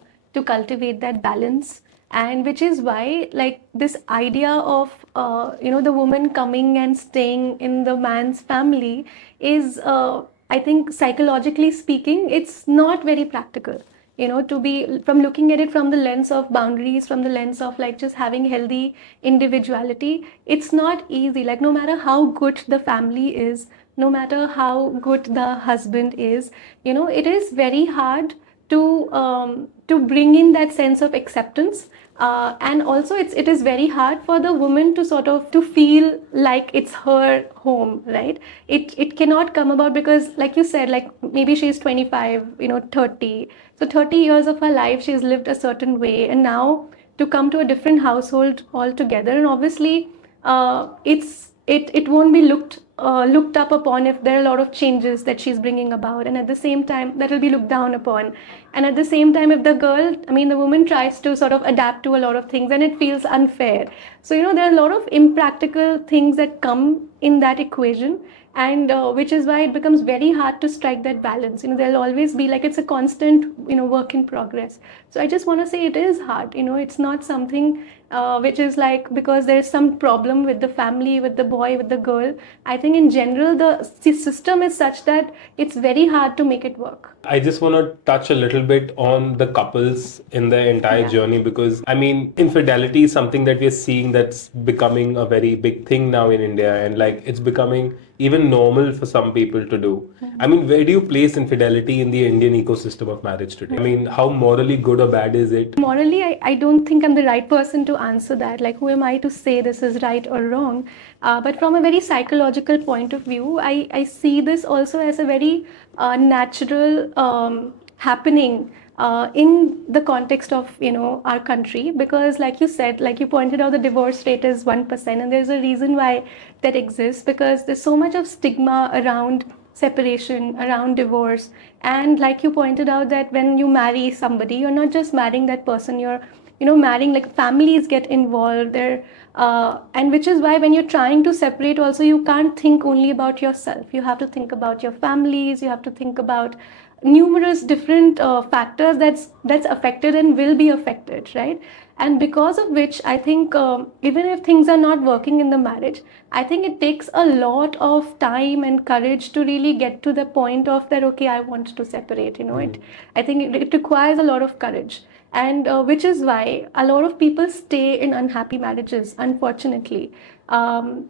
cultivate that balance, and which is why, like, this idea of the woman coming and staying in the man's family is, I think, psychologically speaking, it's not very practical. To be from looking at it from the lens of boundaries, from the lens of like just having healthy individuality, it's not easy. Like, no matter how good the family is, no matter how good the husband is, it is very hard to bring in that sense of acceptance. And also it is very hard for the woman to sort of to feel like it's her home, right? It cannot come about because, like you said, like maybe she's 25, 30. So 30 years of her life she's lived a certain way, and now to come to a different household altogether, and obviously it won't be looked up upon if there are a lot of changes that she's bringing about, and at the same time that will be looked down upon. And at the same time, if the woman tries to sort of adapt to a lot of things, and it feels unfair. So there are a lot of impractical things that come in that equation, and which is why it becomes very hard to strike that balance. There'll always be like, it's a constant work in progress. So I just want to say it is hard. It's not something which is like because there's some problem with the family, with the boy, with the girl. I think in general the system is such that it's very hard to make it work. I just want to touch a little bit on the couples in their entire journey, because infidelity is something that we're seeing that's becoming a very big thing now in India, and like it's becoming even normal for some people to do. Where do you place infidelity in the Indian ecosystem of marriage today? How morally good or bad is it? Morally, I don't think I'm the right person to answer that. Like, who am I to say this is right or wrong? But from a very psychological point of view, I see this also as a very natural happening in the context of our country, because like you said, like you pointed out, the divorce rate is 1%, and there's a reason why that exists, because there's so much of stigma around separation, around divorce. And like you pointed out, that when you marry somebody, you're not just marrying that person, you're marrying, like, families get involved there, and which is why when you're trying to separate also, you can't think only about yourself. You have to think about your families, you have to think about numerous different factors that's affected and will be affected, right? And because of which I think even if things are not working in the marriage, I think it takes a lot of time and courage to really get to the point of that, okay, I want to separate, I think it requires a lot of courage. And which is why a lot of people stay in unhappy marriages, unfortunately. And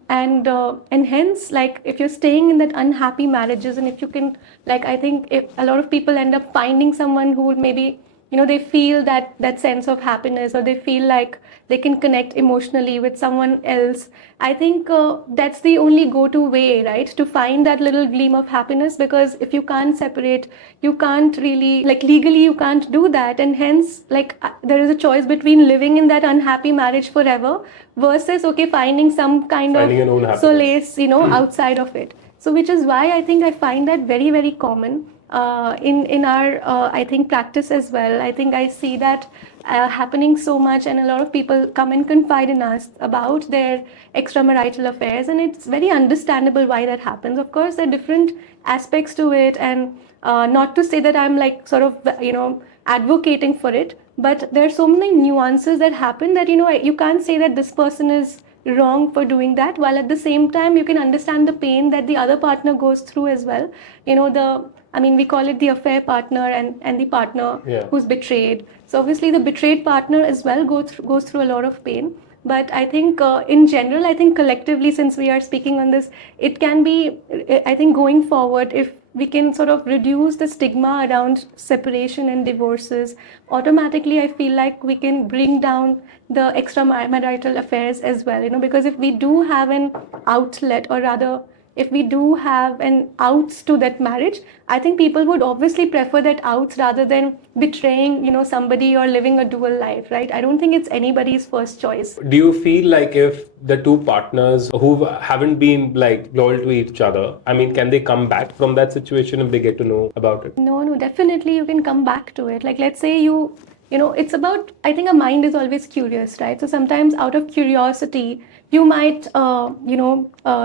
hence, like, if you're staying in that unhappy marriages, and if you can, like, I think if a lot of people end up finding someone who maybe, they feel that sense of happiness, or they feel like they can connect emotionally with someone else. I think that's the only go-to way, right, to find that little gleam of happiness. Because if you can't separate, you can't really, like, legally you can't do that. And hence, like, there is a choice between living in that unhappy marriage forever versus, okay, finding some kind Finding your own of happiness. solace, outside of it. So which is why I think I find that very, very common in our I think practice as well. I think I see that happening so much, and a lot of people come and confide in us about their extramarital affairs, and it's very understandable why that happens. Of course, there are different aspects to it, and not to say that I'm like sort of advocating for it, but there are so many nuances that happen that you can't say that this person is wrong for doing that, while at the same time you can understand the pain that the other partner goes through as well. We call it the affair partner and the partner who's betrayed. So obviously the betrayed partner as well goes through a lot of pain. But I think in general, I think collectively, since we are speaking on this, it can be, I think going forward, if we can sort of reduce the stigma around separation and divorces, automatically I feel like we can bring down the extramarital affairs as well, because if we do have an outlet, or rather if we do have an outs to that marriage, I think people would obviously prefer that outs rather than betraying, somebody or living a dual life, right? I don't think it's anybody's first choice. Do you feel like if the two partners who haven't been like loyal to each other, can they come back from that situation if they get to know about it? No, definitely you can come back to it. Like, let's say it's about, I think a mind is always curious, right? So sometimes out of curiosity, you might,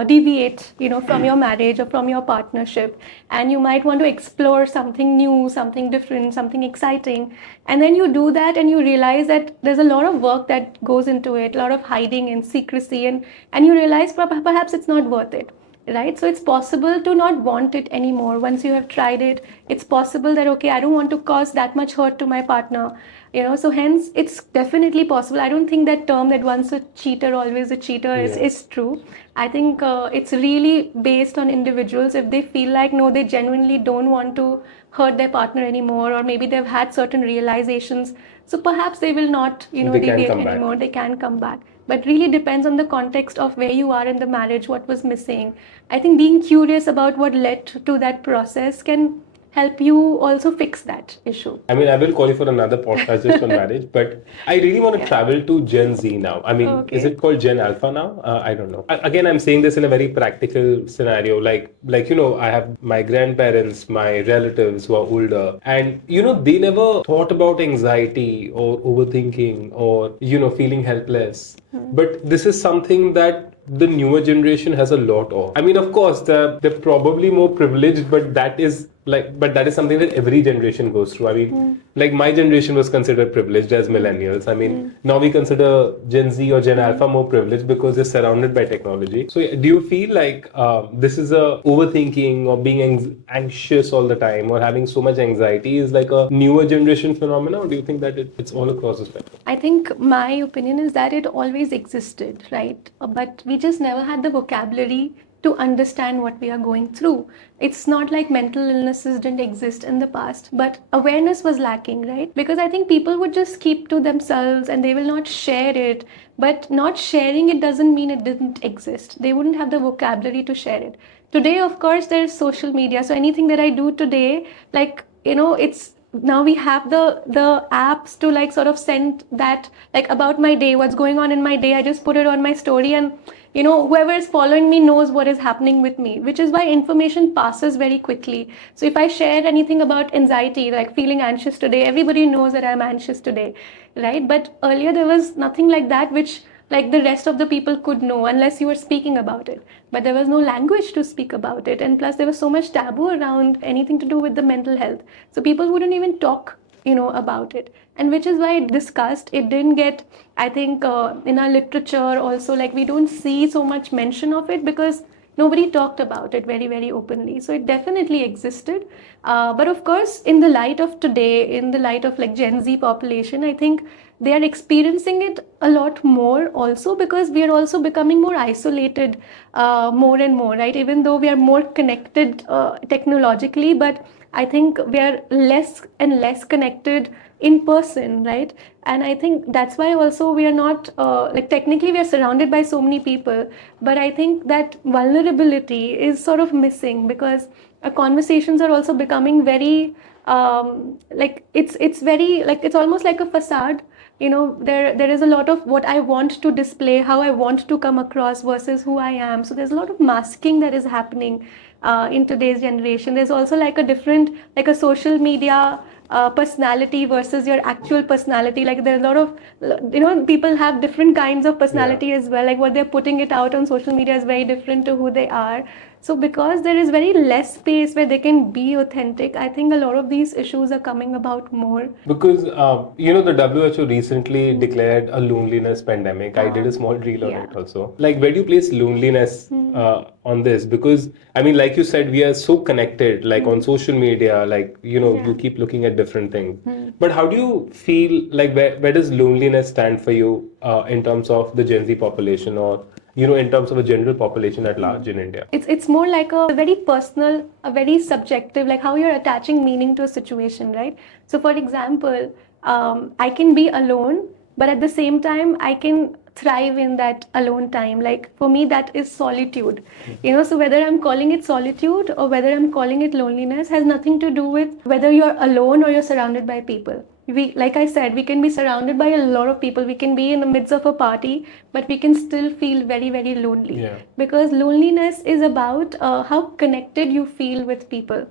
deviate, from your marriage or from your partnership, and you might want to explore something new, something different, something exciting. And then you do that and you realize that there's a lot of work that goes into it, a lot of hiding and secrecy, and you realize perhaps it's not worth it. Right? So it's possible to not want it anymore once you have tried it. It's possible that, okay, I don't want to cause that much hurt to my partner. So hence it's definitely possible. I don't think that term that once a cheater, always a cheater is true. I think it's really based on individuals. If they feel like, no, they genuinely don't want to hurt their partner anymore, or maybe they've had certain realizations, so perhaps they will not, deviate anymore. They can come back. But really depends on the context of where you are in the marriage, what was missing. I think being curious about what led to that process can help you also fix that issue. I will call you for another podcast just on marriage, but I really want to travel to Gen Z now. Is it called Gen Alpha now? I don't know. Again, I'm saying this in a very practical scenario. Like, I have my grandparents, my relatives who are older, and, they never thought about anxiety or overthinking or, feeling helpless. But this is something that the newer generation has a lot of. Of course, they're probably more privileged, but that is something that every generation goes through. Like my generation was considered privileged as millennials. Now we consider Gen Z or Gen Alpha more privileged because they're surrounded by technology. So do you feel like this is a overthinking or being anxious all the time or having so much anxiety is like a newer generation phenomenon, or do you think that it's all across the spectrum? I think my opinion is that it always existed, right? But we just never had the vocabulary to understand what we are going through. It's not like mental illnesses didn't exist in the past, but awareness was lacking, right? Because I think people would just keep to themselves and they will not share it. But not sharing it doesn't mean it didn't exist. They wouldn't have the vocabulary to share it. Today, of course, there's social media. So anything that I do today, it's now we have the apps to like sort of send that, like, about my day, what's going on in my day. I just put it on my story, and whoever is following me knows what is happening with me, which is why information passes very quickly. So if I share anything about anxiety, like feeling anxious today, everybody knows that I'm anxious today, right? But earlier there was nothing like that, which like the rest of the people could know unless you were speaking about it. But there was no language to speak about it, and plus there was so much taboo around anything to do with the mental health. So people wouldn't even talk, about it, and which is why it discussed. It didn't get, I think, in our literature also, like we don't see so much mention of it because nobody talked about it very, very openly. So it definitely existed. But of course, in the light of today, in the light of like Gen Z population, I think they are experiencing it a lot more also because we are also becoming more isolated more and more, right? Even though we are more connected technologically, but I think we are less and less connected in person, right? And I think that's why also we are not like technically we are surrounded by so many people, but I think that vulnerability is sort of missing because conversations are also becoming very like it's very like it's almost like a facade. There is a lot of what I want to display, how I want to come across versus who I am. So there's a lot of masking that is happening in today's generation. There's also like a different, like a social media personality versus your actual personality. Like there's a lot of, people have different kinds of personality as well. Like what they're putting it out on social media is very different to who they are. So because there is very less space where they can be authentic, I think a lot of these issues are coming about more. Because the WHO recently declared a loneliness pandemic. I did a small reel on it also. Like, where do you place loneliness on this? Because I mean, like you said, we are so connected, like on social media, like you keep looking at different things. But how do you feel like where does loneliness stand for you in terms of the Gen Z population, or in terms of a general population at large in India? It's more like a very personal, a very subjective, like how you're attaching meaning to a situation, right? So for example, I can be alone, but at the same time, I can thrive in that alone time. Like for me, that is solitude. So whether I'm calling it solitude or whether I'm calling it loneliness has nothing to do with whether you're alone or you're surrounded by people. Like I said, we can be surrounded by a lot of people. We can be in the midst of a party, but we can still feel very, very lonely. Because loneliness is about how connected you feel with people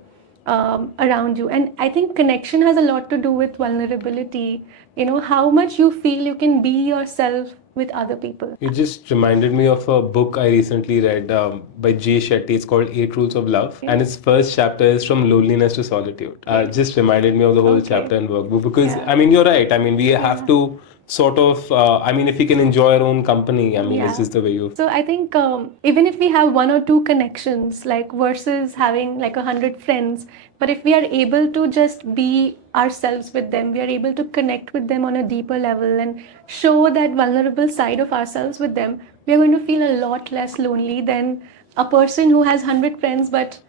around you. And I think connection has a lot to do with vulnerability. How much you feel you can be yourself with other people. You just reminded me of a book I recently read by Jay Shetty. It's called Eight Rules of Love. And its first chapter is From Loneliness to Solitude. Just reminded me of the whole chapter and workbook. Because, I mean, you're right. I mean, we have to sort of, I mean, if we can enjoy our own company, I mean, it's just the way you... So I think even if we have one or two connections, like versus having like 100 friends, but if we are able to just be ourselves with them, we are able to connect with them on a deeper level and show that vulnerable side of ourselves with them, we are going to feel a lot less lonely than a person who has 100 friends but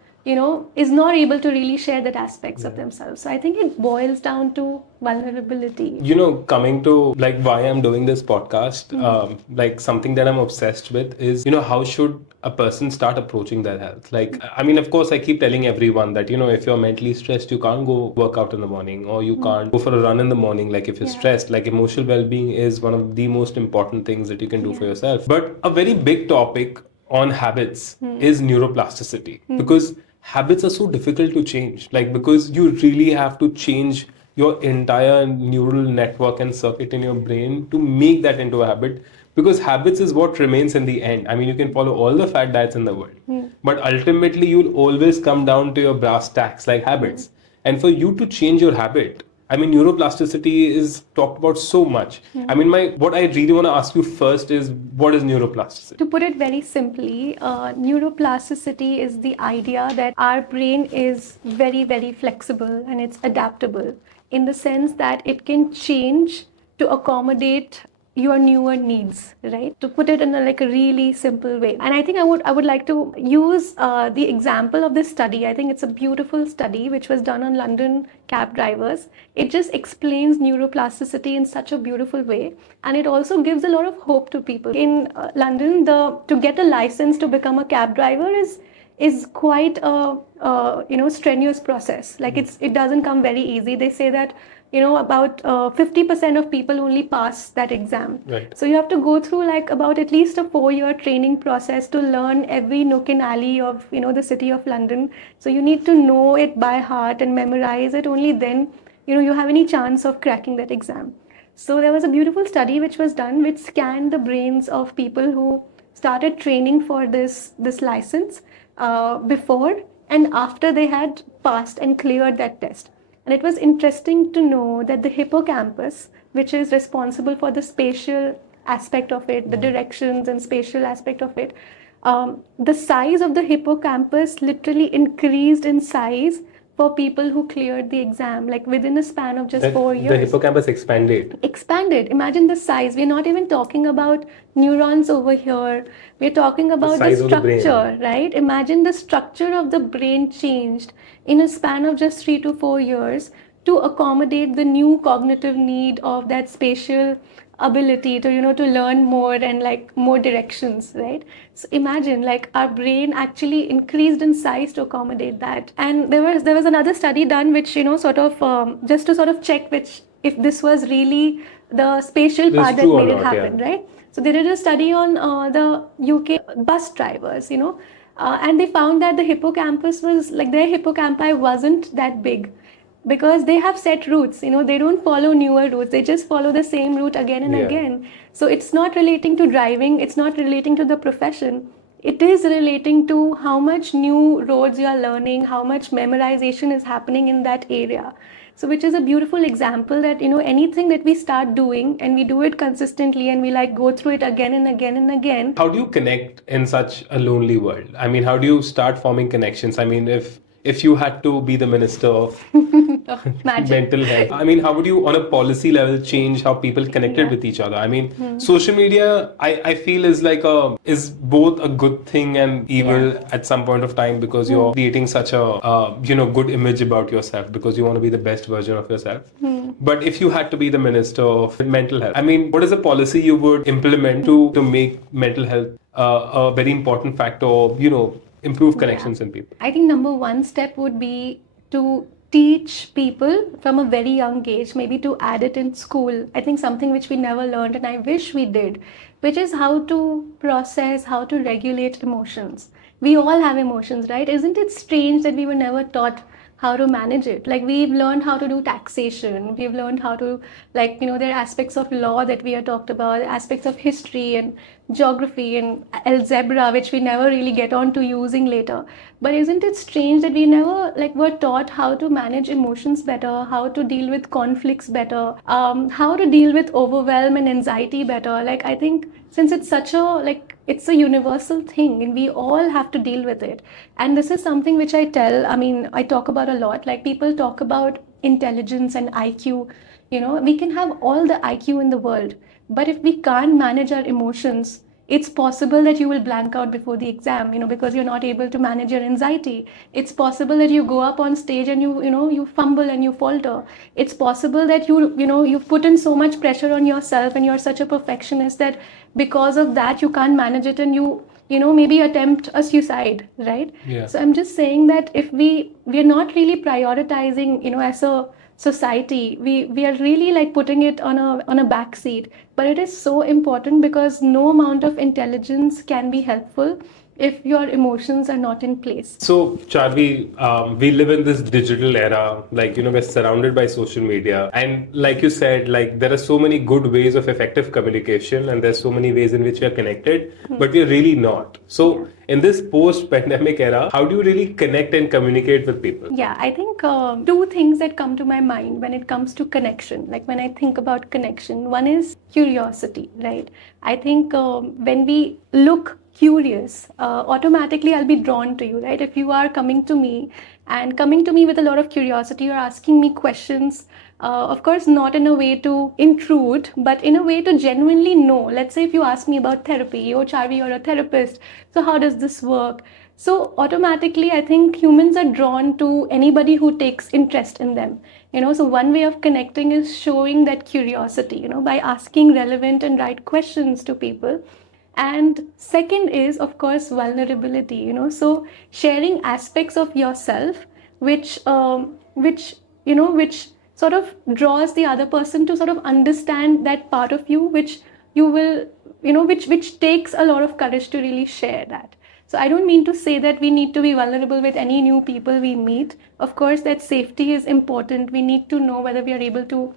is not able to really share that aspects of themselves. So I think it boils down to vulnerability. Coming to like why I'm doing this podcast, like something that I'm obsessed with is, how should a person start approaching their health? Like, I mean, of course, I keep telling everyone that, if you're mentally stressed, you can't go work out in the morning or you can't go for a run in the morning. Like if you're stressed, like emotional well-being is one of the most important things that you can do for yourself. But a very big topic on habits is neuroplasticity, because habits are so difficult to change, like because you really have to change your entire neural network and circuit in your brain to make that into a habit, because habits is what remains in the end. I mean, you can follow all the fad diets in the world, but ultimately you'll always come down to your brass tacks like habits. And for you to change your habit, I mean, neuroplasticity is talked about so much. I mean, what I really want to ask you first is, what is neuroplasticity? To put it very simply, neuroplasticity is the idea that our brain is very, very flexible and it's adaptable in the sense that it can change to accommodate your newer needs, right? To put it in a really simple way. And I think I would like to use the example of this study. I think it's a beautiful study which was done on London cab drivers. It just explains neuroplasticity in such a beautiful way, and it also gives a lot of hope to people. In London, to get a license to become a cab driver is quite a strenuous process. Like it doesn't come very easy. They say that about 50% of people only pass that exam. Right. So you have to go through like about at least a 4-year training process to learn every nook and alley of the city of London. So you need to know it by heart and memorize it. Only then you have any chance of cracking that exam. So there was a beautiful study which was done, which scanned the brains of people who started training for this license before and after they had passed and cleared that test. And it was interesting to know that the hippocampus, which is responsible for the spatial aspect of it, the directions and spatial aspect of it, the size of the hippocampus literally increased in size for people who cleared the exam, like within a span of just 4 years. The hippocampus expanded. Imagine the size. We're not even talking about neurons over here. We're talking about the structure, right? Imagine the structure of the brain changed in a span of just 3 to 4 years to accommodate the new cognitive need of that spatial ability to to learn more and like more directions, right? So imagine like our brain actually increased in size to accommodate that. And there was another study done which sort of just to sort of check which if this was really the spatial part that made it happen, right? So they did a study on the UK bus drivers, and they found that the hippocampus was like their hippocampi wasn't that big, because they have set routes, they don't follow newer routes, they just follow the same route again and again. So it's not relating to driving, it's not relating to the profession, it is relating to how much new roads you are learning, how much memorization is happening in that area. So which is a beautiful example that anything that we start doing and we do it consistently and we like go through it again and again and again. How do you connect in such a lonely world? I mean, how do you start forming connections? I mean, if you had to be the minister of mental health, I mean, how would you on a policy level change how people connected with each other? I mean, social media I feel is like is both a good thing and evil at some point of time, because you're creating such a good image about yourself because you want to be the best version of yourself. But if you had to be the minister of mental health, I mean, what is a policy you would implement to make mental health a very important factor, improve connections in people? I think number one step would be to teach people from a very young age, maybe to add it in school. I think something which we never learned and I wish we did, which is how to process, how to regulate emotions. We all have emotions, right? Isn't it strange that we were never taught how to manage it? Like we've learned how to do taxation, we've learned how to there are aspects of law that we are talked about, aspects of history and geography and algebra which we never really get on to using later. But isn't it strange that we never were taught how to manage emotions better, how to deal with conflicts better, how to deal with overwhelm and anxiety better? I think since it's such a it's a universal thing and we all have to deal with it. And this is something which I talk about a lot. People talk about intelligence and IQ. We can have all the IQ in the world, but if we can't manage our emotions, it's possible that you will blank out before the exam, because you're not able to manage your anxiety. It's possible that you go up on stage and you fumble and you falter. It's possible that you've put in so much pressure on yourself and you're such a perfectionist that because of that you can't manage it and you maybe attempt a suicide, right? Yeah. So I'm just saying that if we're not really prioritizing, as a society, we are really putting it on a back seat. But it is so important because no amount of intelligence can be helpful if your emotions are not in place. So, Charvi, we live in this digital era, we're surrounded by social media. And like you said, there are so many good ways of effective communication and there's so many ways in which we are connected, but we're really not. So, in this post-pandemic era, how do you really connect and communicate with people? Yeah, I think two things that come to my mind when it comes to connection, when I think about connection. One is curiosity, right? I think when we look curious, automatically I'll be drawn to you, right? If you are coming to me with a lot of curiosity, you're asking me questions, of course not in a way to intrude, but in a way to genuinely know. Let's say if you ask me about therapy, oh Charvi, you're a therapist, so how does this work? So automatically I think humans are drawn to anybody who takes interest in them. So one way of connecting is showing that curiosity, by asking relevant and right questions to people. And second is, of course, vulnerability, so sharing aspects of yourself which sort of draws the other person to sort of understand that part of you, which you will, which takes a lot of courage to really share that. So I don't mean to say that we need to be vulnerable with any new people we meet. Of course, that safety is important. We need to know whether we are able to,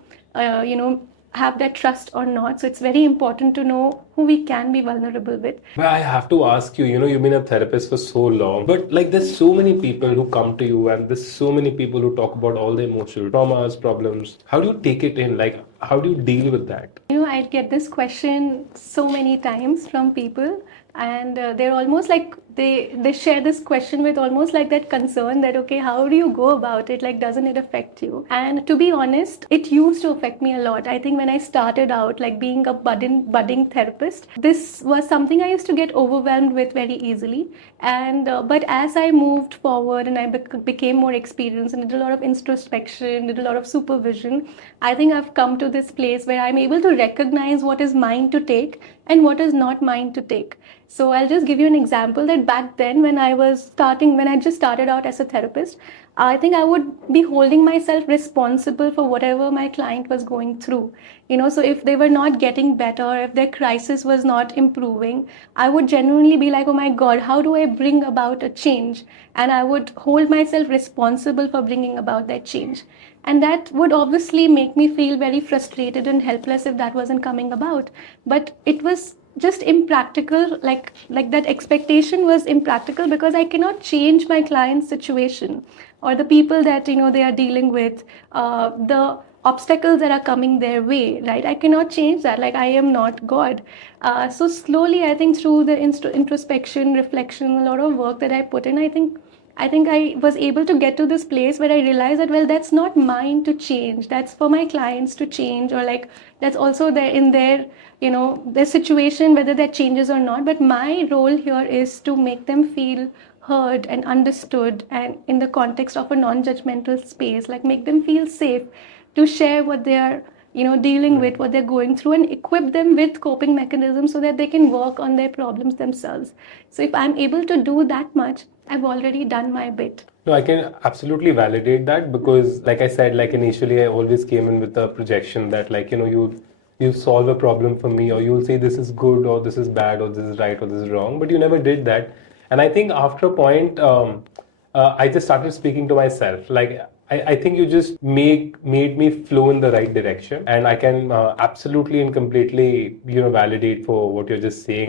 have that trust or not. So it's very important to know who we can be vulnerable with. But I have to ask you, you've been a therapist for so long, but like there's so many people who come to you and there's so many people who talk about all the emotional traumas, problems. How do you take it in? Like, how do you deal with that? I get this question so many times from people, and they're almost like they share this question with almost like that concern that, okay, how do you go about it? Like, doesn't it affect you? And to be honest, it used to affect me a lot. I think when I started out, like being a budding therapist, this was something I used to get overwhelmed with very easily. And but as I moved forward and I became more experienced and did a lot of introspection, did a lot of supervision, I think I've come to this place where I'm able to recognize what is mine to take and what is not mine to take. So I'll just give you an example that back then when I just started out as a therapist, I think I would be holding myself responsible for whatever my client was going through. So if they were not getting better, if their crisis was not improving, I would genuinely be like, oh my God, how do I bring about a change? And I would hold myself responsible for bringing about that change. And that would obviously make me feel very frustrated and helpless if that wasn't coming about. But it was just impractical, like that expectation was impractical because I cannot change my client's situation or the people that they are dealing with, the obstacles that are coming their way, right? I cannot change that. Like, I am not God. So slowly, I think through the introspection, reflection, a lot of work that I put in, I think I was able to get to this place where I realized that, well, that's not mine to change. That's for my clients to change, or like that's also their their situation, whether that changes or not. But my role here is to make them feel heard and understood, and in the context of a non-judgmental space, like make them feel safe to share what they are dealing with, what they're going through, and equip them with coping mechanisms so that they can work on their problems themselves. So if I'm able to do that much, I've already done my bit. No, I can absolutely validate that because, like I said, like initially I always came in with a projection that, like, you solve a problem for me, or you'll say this is good, or this is bad, or this is right, or this is wrong, but you never did that. And I think after a point, I just started speaking to myself. Like, I think you just made me flow in the right direction, and I can absolutely and completely validate for what you're just saying.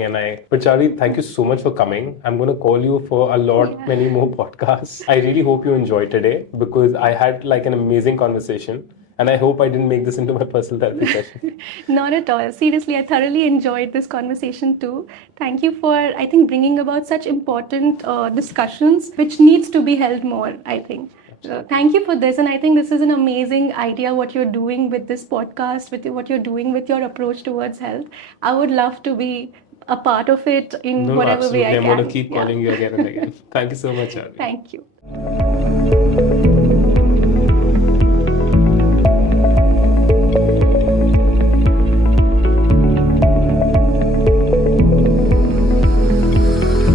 But Charvi, thank you so much for coming. I'm going to call you for a lot many more podcasts. I really hope you enjoyed today because I had like an amazing conversation. And I hope I didn't make this into my personal therapy session. Not at all. Seriously, I thoroughly enjoyed this conversation too. Thank you for, I think, bringing about such important discussions, which needs to be held more, I think. So thank you for this. And I think this is an amazing idea, what you're doing with this podcast, with what you're doing with your approach towards health. I would love to be a part of it in whatever way I can. I'm going to keep calling you again and again. Thank you so much, Charvi. Thank you.